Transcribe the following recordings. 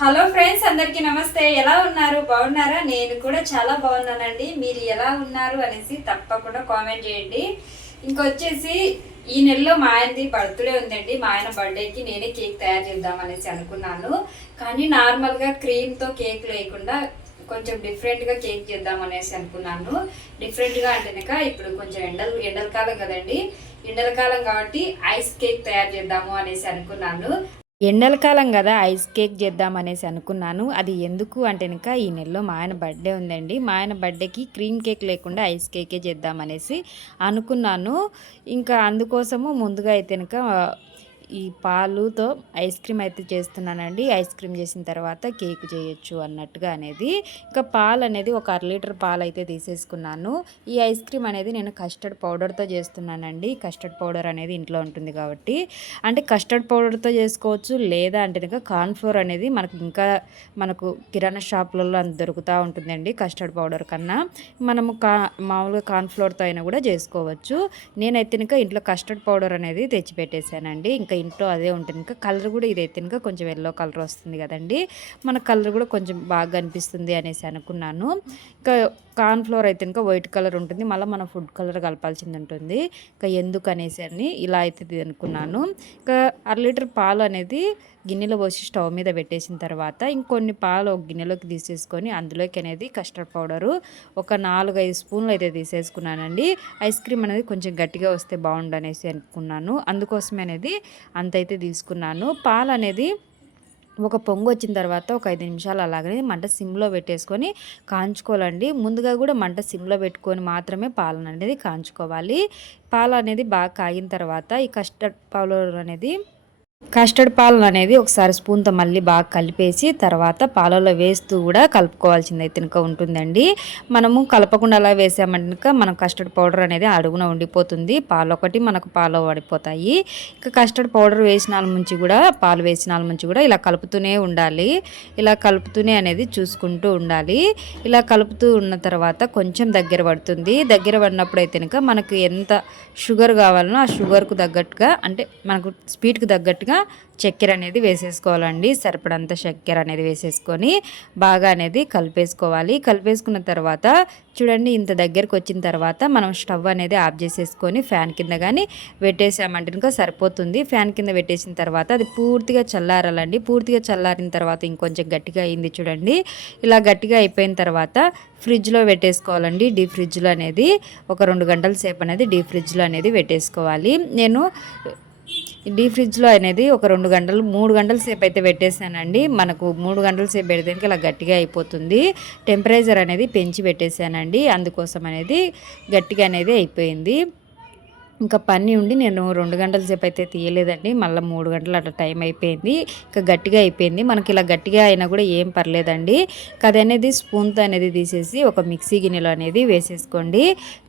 Hello friends, అందరికీ నమస్తే. ఎలా ఉన్నారు? బాగున్నారా? నేను కూడా చాలా బాగున్నానండి. మీరు ఎలా ఉన్నారు అనేసి తప్పకుండా కామెంట్ చేయండి. ఇంకొచ్చేసి ఈ నెలలో మా ఆయనది బర్త్డే ఉందండి. మా ఆయన బర్త్డేకి నేనే కేక్ తయారు చేద్దాం అనేసి అనుకున్నాను. కానీ నార్మల్గా క్రీమ్తో కేక్ లేకుండా కొంచెం డిఫరెంట్గా కేక్ చేద్దాం అనేసి అనుకున్నాను. డిఫరెంట్గా అంటే ఇప్పుడు కొంచెం ఎండల కాలం కదండి. ఎండల కాలం కాబట్టి ఐస్ కేక్ తయారు చేద్దాము అనేసి అనుకున్నాను. ఎండల కాలం కదా, ఐస్ కేక్ చేద్దాం అనేసి అనుకున్నాను. అది ఎందుకు అంటే ఈ నెలలో మా ఆయన బర్త్డే ఉందండి. మా ఆయన బర్త్డేకి క్రీమ్ కేక్ లేకుండా ఐస్ కేకే చేద్దాం అనేసి అనుకున్నాను. ఇంకా అందుకోసము ముందుగా అయితే ఈ పాలుతో ఐస్ క్రీమ్ అయితే చేస్తున్నానండి. ఐస్ క్రీమ్ చేసిన తర్వాత కేక్ చేయొచ్చు అన్నట్టుగా అనేది. ఇంకా పాలు అనేది ఒక 1/2 లీటర్ పాలు అయితే తీసేసుకున్నాను. ఈ ఐస్ క్రీమ్ అనేది నేను కస్టర్డ్ పౌడర్తో చేస్తున్నానండి. కస్టర్డ్ పౌడర్ అనేది ఇంట్లో ఉంటుంది కాబట్టి, అంటే కస్టర్డ్ పౌడర్తో చేసుకోవచ్చు, లేదా అంటే కార్న్ఫ్లోర్ అనేది మనకు కిరాణా షాపులలో అంత దొరుకుతూ ఉంటుందండి. కస్టర్డ్ పౌడర్ కన్నా మనము మామూలుగా కార్న్ఫ్లోర్తో అయినా కూడా చేసుకోవచ్చు. నేనైతే ఇంట్లో కస్టర్డ్ పౌడర్ అనేది తెచ్చిపెట్టేశానండి. ఇంకా ఇంట్లో అదే ఉంటుంది. ఇంకా కలర్ కూడా ఇదైతే కొంచెం ఎల్లో కలర్ వస్తుంది కదండి, మన కలర్ కూడా కొంచెం బాగా అనిపిస్తుంది అనేసి అనుకున్నాను. ఇంకా కార్న్ఫ్లోర్ అయితే వైట్ కలర్ ఉంటుంది, మళ్ళీ మనం ఫుడ్ కలర్ కలపాల్సింది ఉంటుంది. ఇంకా ఎందుకు అనేసి ఇలా అయితే అనుకున్నాను. ఇంకా 1/2 లీటర్ పాలు అనేది గిన్నెలో పోసి స్టవ్ మీద పెట్టేసిన తర్వాత ఇంకొన్ని పాలు ఒక గిన్నెలోకి తీసేసుకొని అందులోకి అనేది కస్టర్డ్ పౌడరు ఒక 4-5 స్పూన్లు అయితే తీసేసుకున్నానండి. ఐస్ క్రీమ్ అనేది కొంచెం గట్టిగా వస్తే బాగుండు అనేసి అనుకున్నాను. అందుకోసమే అనేది అంతైతే తీసుకున్నాను. పాలు అనేది ఒక పొంగు వచ్చిన తర్వాత ఒక 5 నిమిషాలు అలాగనే మంట సిమ్లో పెట్టేసుకొని కాంచుకోవాలండి. ముందుగా కూడా మంట సిమ్లో పెట్టుకొని మాత్రమే పాలను అనేది కాంచుకోవాలి. పాలు అనేది బాగా కాగిన తర్వాత ఈ కస్టర్డ్ పౌడర్ అనేది కస్టర్డ్ పాలు అనేది ఒకసారి స్పూన్తో మళ్ళీ బాగా కలిపేసి తర్వాత పాలలో వేస్తూ కూడా కలుపుకోవాల్సింది అయితే ఉంటుందండి. మనము కలపకుండా అలా వేసామంటే మనం కస్టర్డ్ పౌడర్ అనేది అడుగున ఉండిపోతుంది. పాలు ఒకటి మనకు పాలు పడిపోతాయి. ఇంకా కస్టర్డ్ పౌడర్ వేసినాల నుంచి కూడా పాలు వేసినాల నుంచి కూడా ఇలా కలుపుతూనే ఉండాలి. ఇలా కలుపుతూనే అనేది చూసుకుంటూ ఉండాలి. ఇలా కలుపుతూ ఉన్న తర్వాత కొంచెం దగ్గర పడుతుంది. దగ్గర పడినప్పుడు అయితే మనకు ఎంత షుగర్ కావాలనో ఆ షుగర్కు తగ్గట్టుగా, అంటే మనకు స్వీట్కి తగ్గట్టుగా చక్కెర అనేది వేసేసుకోవాలండి. సరిపడంత చక్కెర అనేది వేసేసుకొని బాగా అనేది కలిపేసుకోవాలి. కలిపేసుకున్న తర్వాత చూడండి, ఇంత దగ్గరకు వచ్చిన తర్వాత మనం స్టవ్ అనేది ఆఫ్ చేసేసుకొని ఫ్యాన్ కింద కానీ పెట్టేసామంటే ఇంకా సరిపోతుంది. ఫ్యాన్ కింద పెట్టేసిన తర్వాత అది పూర్తిగా చల్లారాలండి. పూర్తిగా చల్లారిన తర్వాత ఇంకొంచెం గట్టిగా అయింది చూడండి. ఇలా గట్టిగా అయిపోయిన తర్వాత ఫ్రిడ్జ్లో పెట్టేసుకోవాలండి. డీప్ ఫ్రిడ్జ్లో అనేది ఒక 2 గంటల సేపు అనేది డీప్ ఫ్రిడ్జ్లో అనేది పెట్టేసుకోవాలి. నేను డీప్ ఫ్రిడ్జ్లో అనేది ఒక 2 గంటలు 3 గంటల సేపు అయితే పెట్టేశానండి. మనకు 3 గంటల సేపు పెడితే ఇలా గట్టిగా అయిపోతుంది. టెంపరేచర్ అనేది పెంచి పెట్టేశానండి. అందుకోసం అనేది గట్టిగా అనేది అయిపోయింది. ఇంకా పని ఉండి నేను 2 గంటల సేపు అయితే తీయలేదండి. మళ్ళీ 3 గంటలు అట్లా టైం అయిపోయింది. ఇంకా గట్టిగా అయిపోయింది. మనకి ఇలా గట్టిగా అయినా కూడా ఏం పర్లేదండి. అది అనేది స్పూన్తో అనేది తీసేసి ఒక మిక్సీ గిన్నెలో అనేది వేసేసుకోండి.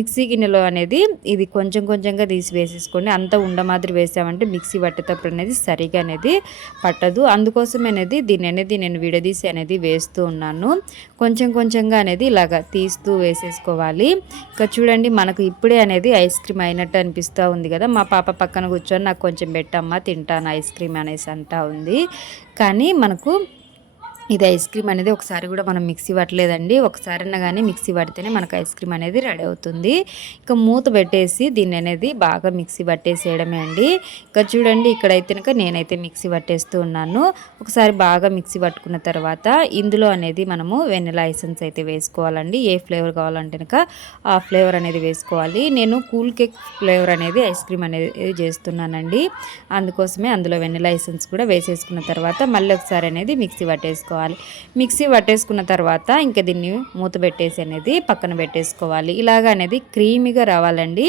మిక్సీ గిన్నెలో అనేది ఇది కొంచెం కొంచెంగా తీసి వేసేసుకోండి. అంత ఉండ మాదిరి వేసామంటే మిక్సీ పట్టేటప్పుడు అనేది సరిగా అనేది పట్టదు. అందుకోసం అనేది దీన్ని అనేది నేను విడదీసి అనేది వేస్తూ ఉన్నాను. కొంచెం కొంచెంగా అనేది ఇలాగ తీస్తూ వేసేసుకోవాలి. ఇంకా చూడండి, మనకు ఇప్పుడే అనేది ఐస్ క్రీమ్ అయినట్టు అనిపిస్తూ ఉంది కదా. మా పాప పక్కన కూర్చొని నాకు కొంచెం పెట్టమ్మా తింటాను ఐస్ క్రీమ్ అనేసి అంటా ఉంది. కానీ మనకు ఇది ఐస్ క్రీమ్ అనేది ఒకసారి కూడా మనం మిక్సీ పట్టలేదండి. ఒకసారైనా కానీ మిక్సీ పడితేనే మనకు ఐస్ క్రీమ్ అనేది రెడీ అవుతుంది. ఇక మూత పెట్టేసి దీన్ని అనేది బాగా మిక్సీ పట్టేసేయడమే అండి. ఇక చూడండి, ఇక్కడైతే నేనైతే మిక్సీ పట్టేస్తూ ఉన్నాను. ఒకసారి బాగా మిక్సీ పట్టుకున్న తర్వాత ఇందులో అనేది మనము వెనిలా ఎసెన్స్ అయితే వేసుకోవాలండి. ఏ ఫ్లేవర్ కావాలంటే ఆ ఫ్లేవర్ అనేది వేసుకోవాలి. నేను కూల్ కేక్ ఫ్లేవర్ అనేది ఐస్ క్రీమ్ అనేది చేస్తున్నానండి. అందుకోసమే అందులో వెనిలా ఎసెన్స్ కూడా వేసేసుకున్న తర్వాత మళ్ళీ ఒకసారి అనేది మిక్సీ పట్టేసుకోవాలి. మిక్సీ పట్టేసుకున్న తర్వాత ఇంకా దీన్ని మూత పెట్టేసి అనేది పక్కన పెట్టేసుకోవాలి. ఇలాగ అనేది క్రీమీగా రావాలండి.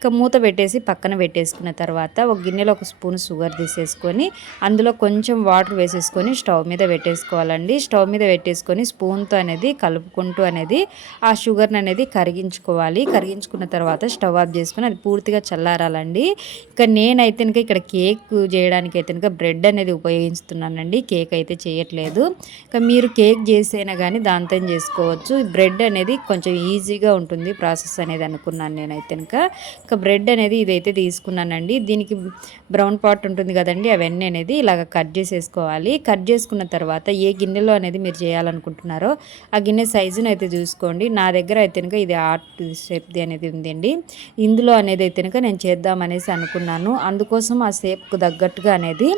ఇక మూత పెట్టేసి పక్కన పెట్టేసుకున్న తర్వాత ఒక గిన్నెలో ఒక స్పూన్ షుగర్ తీసేసుకొని అందులో కొంచెం వాటర్ వేసేసుకొని స్టవ్ మీద పెట్టేసుకోవాలండి. స్టవ్ మీద పెట్టేసుకొని స్పూన్తో అనేది కలుపుకుంటూ అనేది ఆ షుగర్ని అనేది కరిగించుకోవాలి. కరిగించుకున్న తర్వాత స్టవ్ ఆఫ్ చేసుకొని అది పూర్తిగా చల్లారాలండి. ఇక నేనైతే ఇక్కడ కేక్ చేయడానికి అయితే బ్రెడ్ అనేది ఉపయోగిస్తున్నానండి. కేక్ అయితే చేయట్లేదు. ఇక మీరు కేక్ చేసైనా కానీ దాంతో చేసుకోవచ్చు. బ్రెడ్ అనేది కొంచెం ఈజీగా ఉంటుంది ప్రాసెస్ అనేది అనుకున్నాను నేనైతే. ఇక బ్రెడ్ అనేది ఇదైతే తీసుకున్నానండి. దీనికి బ్రౌన్ పార్ట్ ఉంటుంది కదండి, అవన్నీ అనేది ఇలాగ కట్ చేసేసుకోవాలి. కట్ చేసుకున్న తర్వాత ఏ గిన్నెలో అనేది మీరు చేయాలనుకుంటున్నారో ఆ గిన్నె సైజును అయితే చూసుకోండి. నా దగ్గర అయితే కనుక ఇది ఆర్ట్ షేప్ది అనేది ఉందండి. ఇందులో అనేది అయితే కనుక నేను చేద్దామనేసి అనుకున్నాను. అందుకోసం ఆ షేప్కు తగ్గట్టుగా అనేది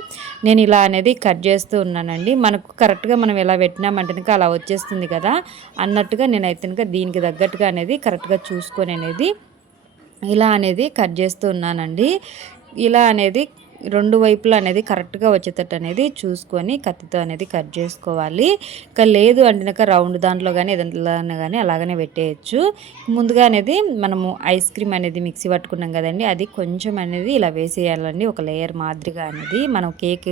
నేను ఇలా అనేది కట్ చేస్తూ ఉన్నానండి. మనకు కరెక్ట్గా మనం ఎలా పెట్టినామంటే కనుక అలా వచ్చేస్తుంది కదా అన్నట్టుగా నేనైతే కనుక దీనికి తగ్గట్టుగా అనేది కరెక్ట్గా చూసుకొని అనేది ఇలా అనేది కట్ చేస్తూ ఉన్నానండి. ఇలా అనేది రెండు వైపులా అనేది కరెక్ట్గా వచ్చేటట్టు అనేది చూసుకొని కత్తితో అనేది కట్ చేసుకోవాలి. ఇక లేదు అంటే రౌండ్ దాంట్లో కానీ ఏదైనా కానీ అలాగనే పెట్టేయచ్చు. ముందుగా అనేది మనము ఐస్ క్రీమ్ అనేది మిక్సీ పట్టుకున్నాం కదండి, అది కొంచెం అనేది ఇలా వేసేయాలండి. ఒక లేయర్ మాదిరిగా అనేది మనం కేక్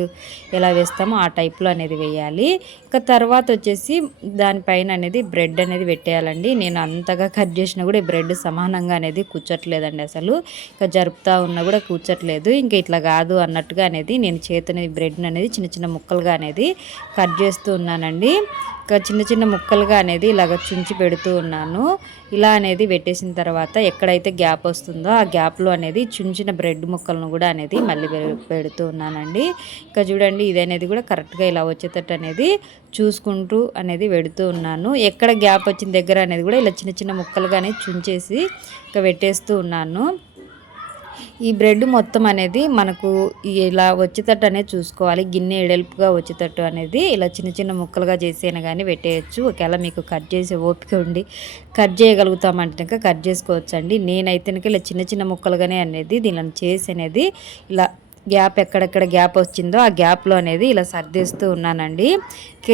ఎలా వేస్తామో ఆ టైప్లో అనేది వేయాలి. ఇక తర్వాత వచ్చేసి దానిపైన అనేది బ్రెడ్ అనేది పెట్టేయాలండి. నేను అంతగా కట్ చేసినా కూడా ఈ బ్రెడ్ సమానంగా అనేది కూర్చోట్లేదండి. అసలు ఇక జరుపుతా ఉన్నా కూడా కూర్చోట్లేదు. ఇంకా ఇట్లా కాదు అన్నట్టుగా అనేది నేను చేతిని బ్రెడ్ అనేది చిన్న చిన్న ముక్కలుగా అనేది కట్ చేస్తూ ఉన్నానండి. చిన్న చిన్న ముక్కలుగా అనేది ఇలాగ చుంచి పెడుతూ ఉన్నాను. ఇలా అనేది పెట్టేసిన తర్వాత ఎక్కడైతే గ్యాప్ వస్తుందో ఆ గ్యాప్లో అనేది చుంచిన బ్రెడ్ ముక్కలను కూడా అనేది మళ్ళీ పెడుతూ ఉన్నానండి. ఇక చూడండి ఇది అనేది కూడా కరెక్ట్గా ఇలా వచ్చేటట్టు అనేది చూసుకుంటూ అనేది పెడుతూ ఉన్నాను. ఎక్కడ గ్యాప్ వచ్చిన దగ్గర అనేది కూడా ఇలా చిన్న చిన్న ముక్కలుగానే చుంచేసి ఇక పెట్టేస్తూ ఉన్నాను. ఈ బ్రెడ్ మొత్తం అనేది మనకు ఇలా వచ్చేటట్టు అనేది చూసుకోవాలి. గిన్నె ఎడల్పుగా వచ్చేటట్టు అనేది ఇలా చిన్న చిన్న ముక్కలుగా చేసేనా కానీ పెట్టేయచ్చు. ఒకవేళ మీకు కట్ చేసే ఓపిక ఉండి కట్ చేయగలుగుతామంటే కట్ చేసుకోవచ్చు అండి. నేనైతే ఇలా చిన్న చిన్న ముక్కలుగానే అనేది దీనిని చేసి అనేది ఇలా గ్యాప్ ఎక్కడెక్కడ గ్యాప్ వచ్చిందో ఆ గ్యాప్లో అనేది ఇలా సర్దేస్తూ ఉన్నానండి.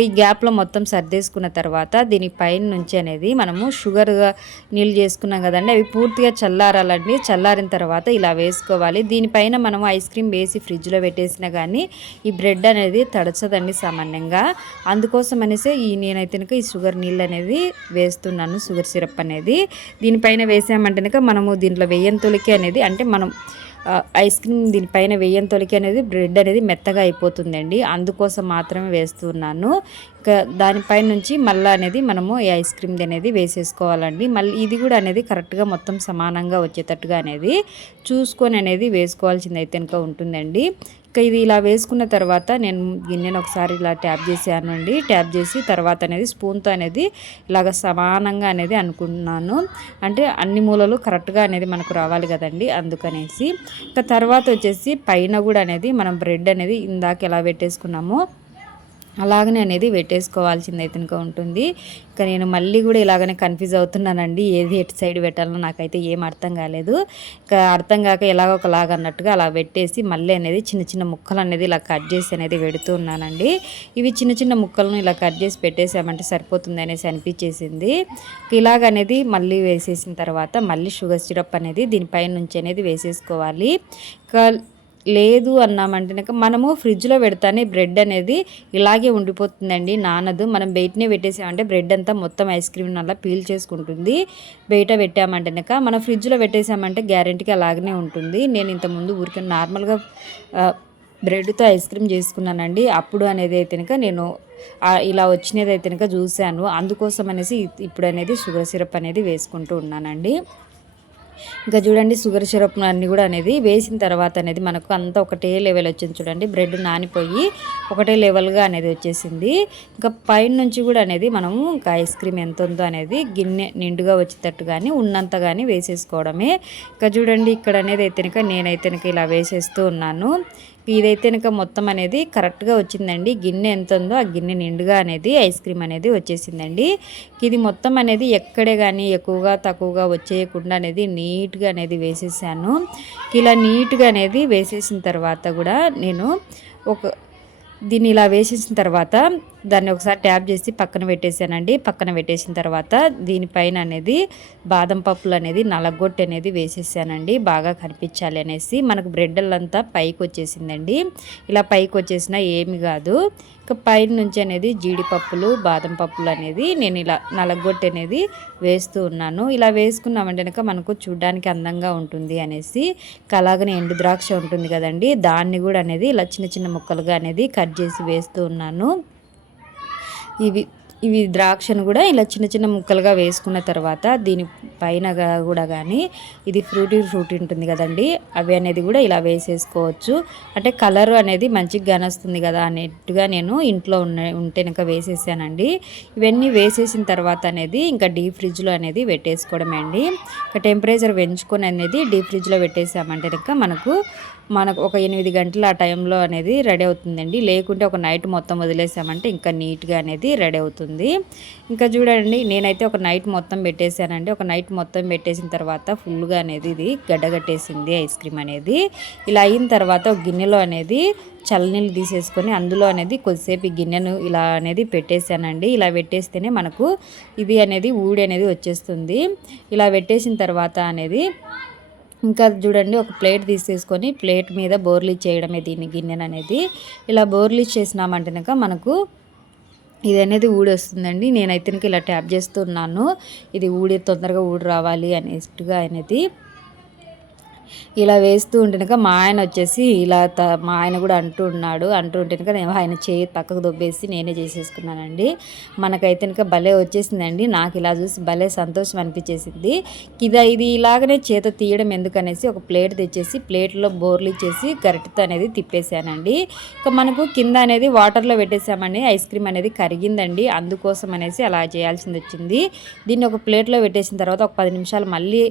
ఈ గ్యాప్లో మొత్తం సర్దేసుకున్న తర్వాత దీని పైన నుంచి అనేది మనము షుగర్గా నీళ్ళు చేసుకున్నాం కదండి, అవి పూర్తిగా చల్లారాలండి. చల్లారిన తర్వాత ఇలా వేసుకోవాలి. దీనిపైన మనము ఐస్ క్రీమ్ వేసి ఫ్రిడ్జ్లో పెట్టేసినా కానీ ఈ బ్రెడ్ అనేది తడచదండి సామాన్యంగా. అందుకోసం అనేసి నేనైతే ఈ షుగర్ నీళ్ళు అనేది వేస్తున్నాను, షుగర్ సిరప్ అనేది. దీనిపైన వేసామంటే మనము దీంట్లో వెయ్యంతొలికి అనేది అంటే మనం ఐస్ క్రీమ్ దీనిపైన వేయంతొలికి అనేది బ్రెడ్ అనేది మెత్తగా అయిపోతుందండి. అందుకోసం మాత్రమే వేస్తున్నాను. దానిపై నుంచి మళ్ళీ అనేది మనము ఈ ఐస్ క్రీమ్ అనేది వేసేసుకోవాలండి. మళ్ళీ ఇది కూడా అనేది కరెక్ట్గా మొత్తం సమానంగా వచ్చేటట్టుగా అనేది చూసుకొని అనేది వేసుకోవాల్సింది అయితే కనుక ఉంటుందండి. ఇది ఇలా వేసుకున్న తర్వాత నేను గిన్నెను ఒకసారి ఇలా ట్యాప్ చేసానండి. ట్యాప్ చేసి తర్వాత అనేది స్పూన్తో అనేది ఇలాగ సమానంగా అనేది అనుకున్నాను. అంటే అన్ని మూలలు కరెక్ట్గా అనేది మనకు రావాలి కదండి, అందుకనేసి. తర్వాత వచ్చేసి పైన కూడా అనేది మనం బ్రెడ్ అనేది ఇందాక ఎలా పెట్టేసుకున్నామో అలాగనే అనేది పెట్టేసుకోవాల్సింది అయితే ఇంకా ఉంటుంది. ఇక నేను మళ్ళీ కూడా ఇలాగనే కన్ఫ్యూజ్ అవుతున్నానండి, ఏది ఎటు సైడ్ పెట్టాలో నాకైతే ఏం అర్థం కాలేదు. ఇక అర్థం కాక ఎలాగో ఒకలాగా అన్నట్టుగా అలా పెట్టేసి మళ్ళీ అనేది చిన్న చిన్న ముక్కలు అనేది ఇలా కట్ చేసి అనేది పెడుతూ ఉన్నానండి. ఇవి చిన్న చిన్న ముక్కలను ఇలా కట్ చేసి పెట్టేసామంటే సరిపోతుంది అనేసి అనిపించేసింది. ఇలాగనేది మళ్ళీ వేసేసిన తర్వాత మళ్ళీ షుగర్ సిరప్ అనేది దీనిపైన నుంచి అనేది వేసేసుకోవాలి. లేదు అన్నామంటే మనము ఫ్రిడ్జ్లో పెడతానే బ్రెడ్ అనేది ఇలాగే ఉండిపోతుందండి, నానదు. మనం బయటనే పెట్టేసామంటే బ్రెడ్ అంతా మొత్తం ఐస్ క్రీమ్ అలా పీల్ చేసుకుంటుంది. బయట పెట్టామంటే మనం ఫ్రిడ్జ్లో పెట్టేసామంటే గ్యారెంటీగా అలాగనే ఉంటుంది. నేను ఇంతకుముందు ఊరికే నార్మల్గా బ్రెడ్తో ఐస్ క్రీమ్ చేసుకున్నానండి. అప్పుడు అనేది అయితే నేను ఇలా వచ్చినది అయితే చూశాను. అందుకోసం అనేసి ఇప్పుడు అనేది షుగర్ సిరప్ అనేది వేసుకుంటూ ఉన్నానండి. ఇంకా చూడండి షుగర్ సిరప్ అన్నీ కూడా అనేది వేసిన తర్వాత అనేది మనకు అంతా ఒకటే లెవెల్ వచ్చింది. చూడండి బ్రెడ్ నానిపోయి ఒకటే లెవెల్గా అనేది వచ్చేసింది. ఇంకా పైన నుంచి కూడా అనేది మనము ఇంకా ఐస్ క్రీమ్ ఎంత ఉందో అనేది గిన్నె నిండుగా వచ్చేటట్టు కానీ ఉన్నంత కానీ వేసేసుకోవడమే. ఇంకా చూడండి ఇక్కడ అనేది అయితే నేనైతే ఇలా వేసేస్తూ ఉన్నాను. ఇదైతే మొత్తం అనేది కరెక్ట్గా వచ్చిందండి. గిన్నె ఎంత ఉందో ఆ గిన్నె నిండుగా అనేది ఐస్ క్రీమ్ అనేది వచ్చేసిందండి. ఇది మొత్తం అనేది ఎక్కడే కానీ ఎక్కువగా తక్కువగా వచ్చేయకుండా అనేది నీట్గా అనేది వేసేసాను. ఇలా నీట్గా అనేది వేసేసిన తర్వాత కూడా నేను దీన్ని ఇలా వేసేసిన తర్వాత దాన్ని ఒకసారి ట్యాప్ చేసి పక్కన పెట్టేసానండి. పక్కన పెట్టేసిన తర్వాత దీనిపైన అనేది బాదం పప్పులు అనేది నలగొట్టి అనేది వేసేసానండి, బాగా కనిపించాలి అనేసి. మనకు బ్రెడ్లంతా పైకి వచ్చేసిందండి. ఇలా పైకి వచ్చేసినా ఏమి కాదు. ఇక పైన నుంచి అనేది జీడిపప్పులు బాదం పప్పులు అనేది నేను ఇలా నలగొట్టి అనేది వేస్తూ ఉన్నాను. ఇలా వేసుకున్నామంటే కనుక మనకు చూడడానికి అందంగా ఉంటుంది అనేసి. అలాగనే ఎండు ద్రాక్ష ఉంటుంది కదండి, దాన్ని కూడా అనేది ఇలా చిన్న చిన్న ముక్కలుగా అనేది కట్ చేసి వేస్తూ ఉన్నాను. ఇవి ఇవి ద్రాక్షను కూడా ఇలా చిన్న చిన్న ముక్కలుగా వేసుకున్న తర్వాత దీని పైన కూడా కానీ ఇది ఫ్రూటీ ఉంటుంది కదండి, అవి అనేది కూడా ఇలా వేసేసుకోవచ్చు. అంటే కలర్ అనేది మంచిగా కానొస్తుంది కదా అన్నట్టుగా నేను ఇంట్లో ఉంటే ఇంకా వేసేసానండి. ఇవన్నీ వేసేసిన తర్వాత అనేది ఇంకా డీప్ ఫ్రిడ్జ్లో అనేది పెట్టేసుకోవడమే అండి. ఇంకా టెంపరేచర్ పెంచుకొని అనేది డీప్ ఫ్రిడ్జ్లో పెట్టేసామంటే ఇంకా మనకు ఒక 8 గంటల ఆ టైంలో అనేది రెడీ అవుతుందండి. లేకుంటే ఒక నైట్ మొత్తం వదిలేసామంటే ఇంకా నీట్గా అనేది రెడీ అవుతుంది. ఇంకా చూడండి, నేనైతే ఒక నైట్ మొత్తం పెట్టేశానండి. ఒక నైట్ మొత్తం పెట్టేసిన తర్వాత ఫుల్గా అనేది ఇది గడ్డగట్టేసింది ఐస్ క్రీమ్ అనేది. ఇలా అయిన తర్వాత ఒక గిన్నెలో అనేది చల్లనీళ్ళు తీసేసుకొని అందులో అనేది కొద్దిసేపు ఈ గిన్నెను ఇలా అనేది పెట్టేశానండి. ఇలా పెట్టేస్తేనే మనకు ఇది అనేది ఊడి అనేది వచ్చేస్తుంది. ఇలా పెట్టేసిన తర్వాత అనేది ఇంకా చూడండి, ఒక ప్లేట్ తీసేసుకొని ప్లేట్ మీద బోర్లీ చేయడమే దీన్ని గిన్నెను అనేది. ఇలా బోర్లీ చేసినామంటే కనుక మనకు ఇది అనేది ఊడి వస్తుందండి. నేనైతే ఇలా ట్యాప్ చేస్తున్నాను, ఇది తొందరగా ఊడి రావాలి అనేట్టుగా అనేది. ఇలా వేస్తూ ఉంటేనక మా ఆయన వచ్చేసి ఇలా మా ఆయన కూడా అంటూ ఉంటేనక నేను ఆయన చేయి పక్కకు దొబ్బేసి నేనే చేసేసుకున్నానండి. మనకైతే కనుక భలే వచ్చేసిందండి. నాకు ఇలా చూసి భలే సంతోషం అనిపించేసింది. ఇది ఇలాగనే చేత తీయడం ఎందుకనేసి ఒక ప్లేట్ తెచ్చేసి ప్లేట్లో బోర్లు ఇచ్చేసి గరిటెతో అనేది తిప్పేసానండి. ఇక మనకు కింద అనేది వాటర్లో పెట్టేసామని ఐస్ క్రీమ్ అనేది కరిగిందండి. అందుకోసం అనేసి అలా చేయాల్సింది వచ్చింది. దీన్ని ఒక ప్లేట్లో పెట్టేసిన తర్వాత ఒక 10 నిమిషాలు మళ్ళీ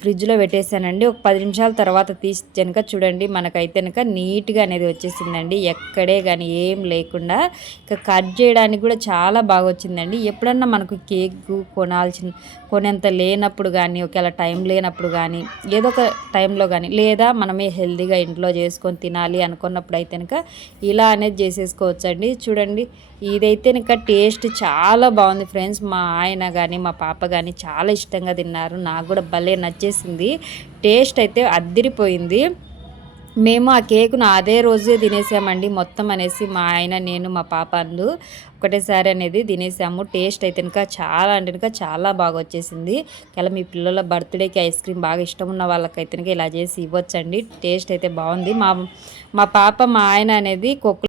ఫ్రిడ్జ్లో పెట్టేసానండి. ఒక 10 నిమిషాల తర్వాత తీసి కనుక చూడండి, మనకైతే కనుక నీట్గా అనేది వచ్చేసిందండి. ఎక్కడే కానీ ఏం లేకుండా. ఇక కట్ చేయడానికి కూడా చాలా బాగా వచ్చిందండి. ఎప్పుడన్నా మనకు కేక్ కొనేంత లేనప్పుడు కానీ, ఒకవేళ టైం లేనప్పుడు కానీ, ఏదో ఒక టైంలో కానీ, లేదా మనమే హెల్తీగా ఇంట్లో చేసుకొని తినాలి అనుకున్నప్పుడు అయితే కనుక ఇలా అనేది చేసేసుకోవచ్చండి. చూడండి, ఇదైతే ఇంకా టేస్ట్ చాలా బాగుంది ఫ్రెండ్స్. మా ఆయన కానీ మా పాప కానీ చాలా ఇష్టంగా తిన్నారు. నాకు కూడా భలే నచ్చేసింది. టేస్ట్ అయితే అద్దిరిపోయింది. మేము ఆ కేకును అదే రోజే తినేసామండి మొత్తం అనేసి. మా ఆయన, నేను, మా పాప ఒకటేసారి అనేది తినేసాము. టేస్ట్ అయితే ఇంకా చాలా అంటే ఇంకా చాలా బాగా వచ్చేసింది. ఇలా మీ పిల్లల బర్త్డేకి ఐస్ క్రీమ్ బాగా ఇష్టం ఉన్న వాళ్ళకైతే ఇలా చేసి ఇవ్వచ్చండి. టేస్ట్ అయితే బాగుంది. మా పాప మా ఆయన అనేది